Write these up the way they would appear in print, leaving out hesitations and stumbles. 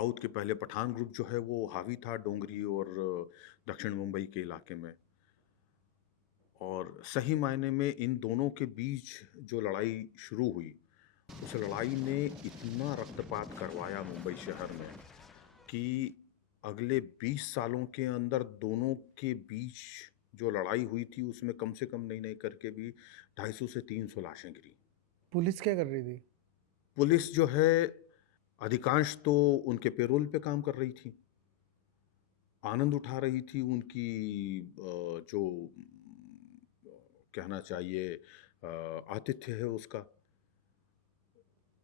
South के पहले Pathan group जो है वो हावी था डोंगरी और दक्षिण मुंबई के इलाके में। और सही मायने में इन दोनों के बीच जो लड़ाई शुरू हुई, उस लड़ाई ने इतना रक्तपात करवाया मुंबई शहर में कि अगले 20 सालों के अंदर दोनों के बीच जो लड़ाई हुई थी उसमें कम से कम नहीं नहीं करके भी 250 से 300 लाशें गिरी। पुलिस क्या कर रही थी? पुलिस जो है अधिकांश तो उनके पेरोल पे काम कर रही थी, आनंद उठा रही थी उनकी जो कहना चाहिए आतिथ्य है उसका।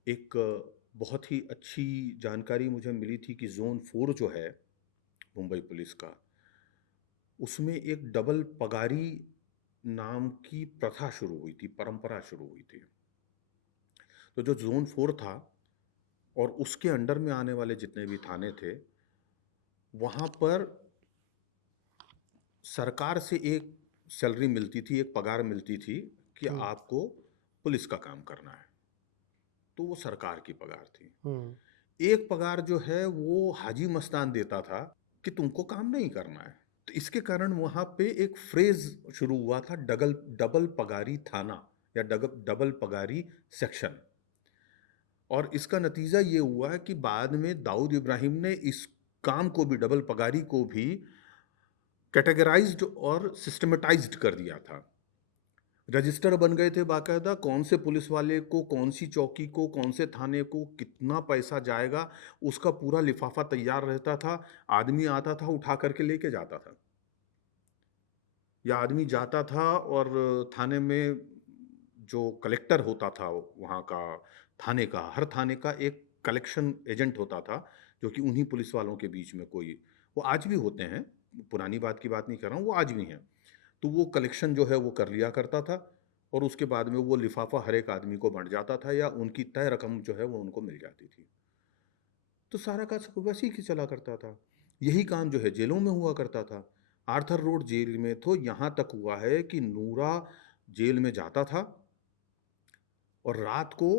एक बहुत ही अच्छी जानकारी मुझे मिली थी कि ज़ोन 4 जो है मुंबई पुलिस का, उसमें एक डबल पगारी नाम की प्रथा शुरू हुई थी, परंपरा शुरू हुई थी। तो जो ज़ोन 4 था और उसके अंडर में आने वाले जितने भी थाने थे, वहाँ पर सरकार से एक सैलरी मिलती थी, एक पगार मिलती थी कि हुँ, आपको पुलिस का काम करना है। तो वो सरकार की पगार थी। हुँ, एक पगार जो है वो हाजी मस्तान देता था कि तुमको काम नहीं करना है। तो इसके कारण वहाँ पे एक फ्रेज़ शुरू हुआ था डगल डबल पगारी थाना या डबल पगारी सेक्शन। और इसका नतीजा ये हुआ कि बाद में दाऊद इब्राहिम ने इस काम को भी डबल पगारी को भी कैटेगराइज्ड और सिस्टमैटाइज्ड कर दिया था। रजिस्टर बन गए थे बाकायदा, कौन से पुलिस वाले को, कौन सी चौकी को, कौन से थाने को कितना पैसा जाएगा, उसका पूरा लिफाफा तैयार रहता था। आदमी आता था, उठा करके लेके जाता था। या आदमी जाता था और थाने में जो कलेक्टर होता था वहाँ का, थाने का, हर थाने का एक कलेक्शन एजेंट होता था, जो कि उन्हीं पुलिस वालों के बीच में कोई, वो आज भी होते हैं, पुरानी बात की बात नहीं कर रहा हूँ, वो आज भी हैं। तो वो कलेक्शन जो है वो कर लिया करता था और उसके बाद में वो लिफाफा हर एक आदमी को बँट जाता था या उनकी तय रकम जो है वो उनको मिल जाती थी। तो सारा का सब वैसे ही चला करता था। यही काम जो है जेलों में हुआ करता था। आर्थर रोड जेल में तो यहाँ तक हुआ है कि नूरा जेल में जाता था और रात को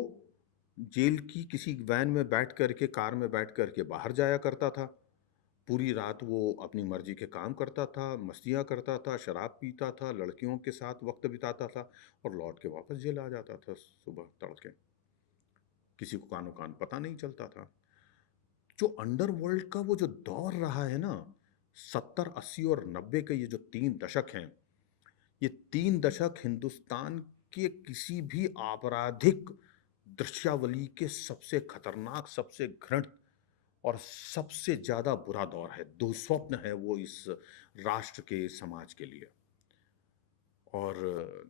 जेल की किसी वैन में बैठ कर के, कार में बैठ कर के बाहर जाया करता था। पूरी रात वो अपनी मर्जी के काम करता था, मस्तियाँ करता था, शराब पीता था, लड़कियों के साथ वक़्त बिताता था और लौट के वापस जेल आ जाता था सुबह तड़के। किसी को कानो-कान पता नहीं चलता था। जो अंडरवर्ल्ड का वो जो दौर रहा है ना, 70, 80 और 90 के ये जो 3 दशक हैं, ये 3 दशक हिंदुस्तान के किसी भी आपराधिक दृश्यावली के सबसे खतरनाक, सबसे घृणित और सबसे ज़्यादा बुरा दौर है। दुःस्वप्न है वो इस राष्ट्र के, समाज के लिए। और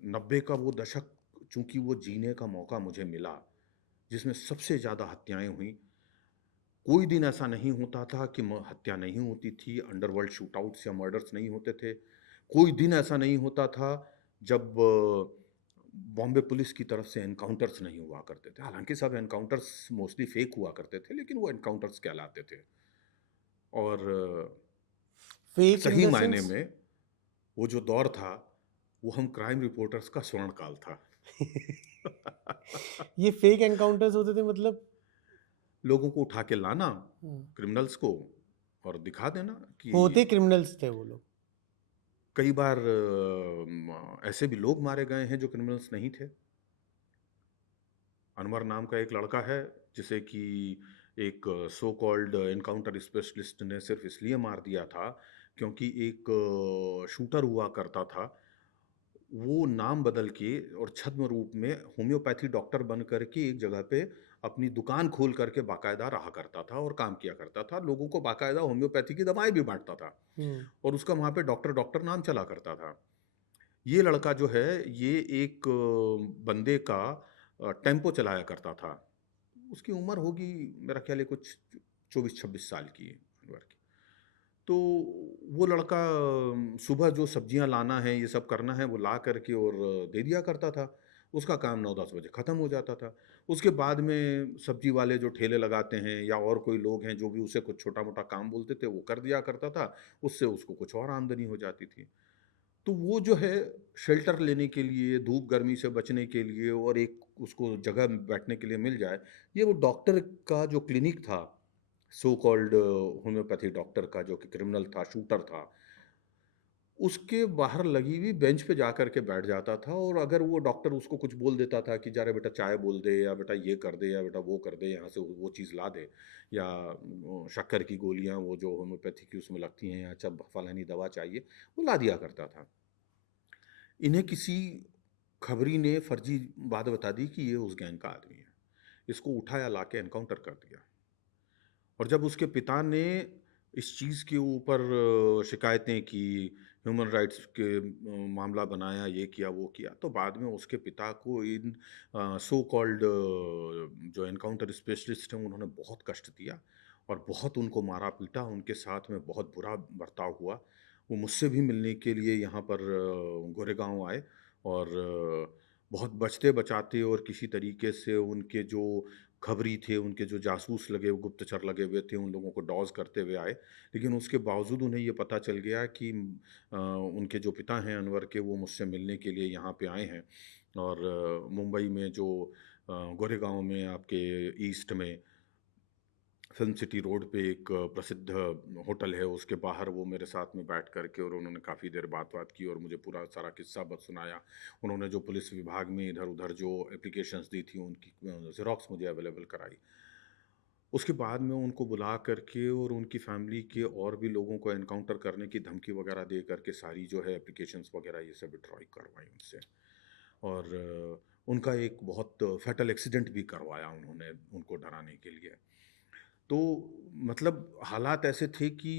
90 का वो दशक चूँकि वो जीने का मौका मुझे मिला, जिसमें सबसे ज़्यादा हत्याएँ हुईं। कोई दिन ऐसा नहीं होता था कि म हत्या नहीं होती थी, अंडरवर्ल्ड शूटआउट्स या मर्डर्स नहीं होते थे। कोई दिन ऐसा नहीं होता था जब बॉम्बे पुलिस की तरफ से एनकाउंटर्स नहीं हुआ करते थे। हालाँकि सब एनकाउंटर्स मोस्टली फेक हुआ करते थे, लेकिन वो एनकाउंटर्स कहलाते थे। और फेक इन सही द मायने सेंस? में वो जो दौर था, वो हम क्राइम रिपोर्टर्स का स्वर्ण काल था। ये फेक एनकाउंटर्स होते थे मतलब? लोगों को उठा के लाना, हुँ, क्रिमिनल्स को, और दिखा देना कि होते क्रिमिनल्स थे वो लोग। कई बार ऐसे भी लोग मारे गए हैं जो क्रिमिनल्स नहीं थे। अनवर नाम का एक लड़का है, जिसे कि एक सो कॉल्ड एनकाउंटर स्पेशलिस्ट ने सिर्फ़ इसलिए मार दिया था, क्योंकि एक शूटर हुआ करता था। वो नाम बदल के और छद्म रूप में होम्योपैथी डॉक्टर बन कर के एक जगह पे अपनी दुकान खोल कर के बाकायदा रहा करता था और काम किया करता था। लोगों को बाकायदा होम्योपैथी की दवाएँ भी बाँटता था हुँ, और उसका वहाँ पे डॉक्टर डॉक्टर नाम चला करता था। ये लड़का जो है, ये एक बंदे का टेम्पो चलाया करता था। उसकी उम्र होगी मेरा ख़्याल है कुछ 24-26 साल की अनवर की। तो वो लड़का सुबह जो सब्जियाँ लाना है, ये सब करना है, वो ला कर के और दे दिया करता था। उसका काम 9-10 बजे ख़त्म हो जाता था। उसके बाद में सब्जी वाले जो ठेले लगाते हैं या और कोई लोग हैं, जो भी उसे कुछ छोटा-मोटा काम बोलते थे, वो कर दिया करता था। उससे उसको कुछ और आमदनी हो जाती थी। तो वो जो है शेल्टर लेने के लिए, धूप गर्मी से बचने के लिए और एक उसको जगह बैठने के लिए मिल जाए, ये वो डॉक्टर का जो क्लिनिक था, सो कॉल्ड होम्योपैथी डॉक्टर का, जो कि क्रिमिनल था, शूटर था, उसके बाहर लगी हुई बेंच पे जा कर के बैठ जाता था। और अगर वो डॉक्टर उसको कुछ बोल देता था कि जा रे बेटा चाय बोल दे, या बेटा ये कर दे, या बेटा वो कर दे, यहाँ से वो चीज़ ला दे, या शक्कर की गोलियाँ वो जो होम्योपैथी की उसमें लगती हैं, या अच्छा फलानी दवा चाहिए, वो ला दिया करता था। इन्हें किसी खबरी ने फर्जी बात बता दी कि ये उस गैंग का आदमी है। इसको उठाया, लाके एनकाउंटर कर दिया। और जब उसके पिता ने इस चीज़ के ऊपर शिकायतें की, ह्यूमन राइट्स के मामला बनाया, ये किया, वो किया, तो बाद में उसके पिता को इन सो कॉल्ड जो एनकाउंटर स्पेशलिस्ट हैं, उन्होंने बहुत कष्ट दिया और बहुत उनको मारा-पीटा, उनके साथ में बहुत बुरा बर्ताव हुआ। वो मुझसे भी मिलने के लिए यहाँ पर गोरेगाँव आए, और बहुत बचते-बचाते और किसी तरीके से उनके जो खबरी थे, उनके जो जासूस लगे, वो गुप्तचर लगे हुए थे, उन लोगों को डॉज़ करते हुए आए। लेकिन उसके बावजूद उन्हें ये पता चल गया कि उनके जो पिता हैं अनवर के, वो मुझसे मिलने के लिए यहाँ पे आए हैं। और मुंबई में जो गोरेगाँव में आपके ईस्ट में फ़िल्म सिटी रोड पे एक प्रसिद्ध होटल है, उसके बाहर वो मेरे साथ में बैठ कर के, और उन्होंने काफ़ी देर बात-वात की और मुझे पूरा सारा किस्सा सुनाया। उन्होंने जो पुलिस विभाग में इधर-उधर जो एप्लीकेशंस दी थी, उनकी ज़ेरॉक्स मुझे अवेलेबल कराई। उसके बाद में उनको बुला कर के और उनकी फ़ैमिली के और भी लोगों को एनकाउंटर करने की धमकी वगैरह दे कर के सारी जो है एप्लीकेशंस वगैरह ये सब विथड्रॉ करवाई उनसे। और उनका एक बहुत फ़ैटल एक्सीडेंट भी करवाया उन्होंने, उनको डराने के लिए। तो मतलब हालात ऐसे थे कि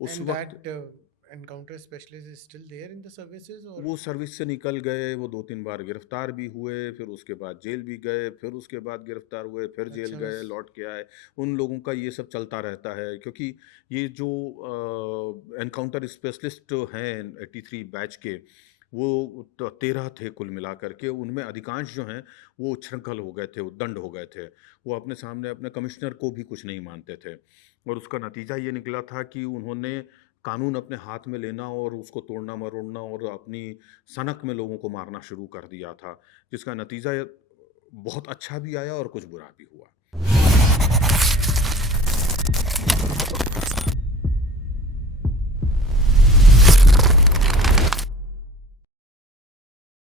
उस And वक़्त that encounter specialist is still there in the services or वो सर्विस से निकल गए, वो 2-3 बार गिरफ्तार भी हुए, फिर उसके बाद जेल भी गए, फिर उसके बाद गिरफ्तार हुए, फिर जेल अच्छा गए, बस लौट के आए। उन लोगों का ये सब चलता रहता है, क्योंकि ये जो एनकाउंटर स्पेशलिस्ट हैं 83 बैच के, वो 13 थे कुल मिलाकर के। उनमें अधिकांश जो हैं, वो उच्छृंखल हो गए थे, उद्दंड हो गए थे। वो अपने सामने अपने कमिश्नर को भी कुछ नहीं मानते थे, और उसका नतीजा ये निकला था कि उन्होंने कानून अपने हाथ में लेना और उसको तोड़ना-मरोड़ना और अपनी सनक में लोगों को मारना शुरू कर दिया था, जिसका नतीजा बहुत अच्छा भी आया और कुछ बुरा भी हुआ।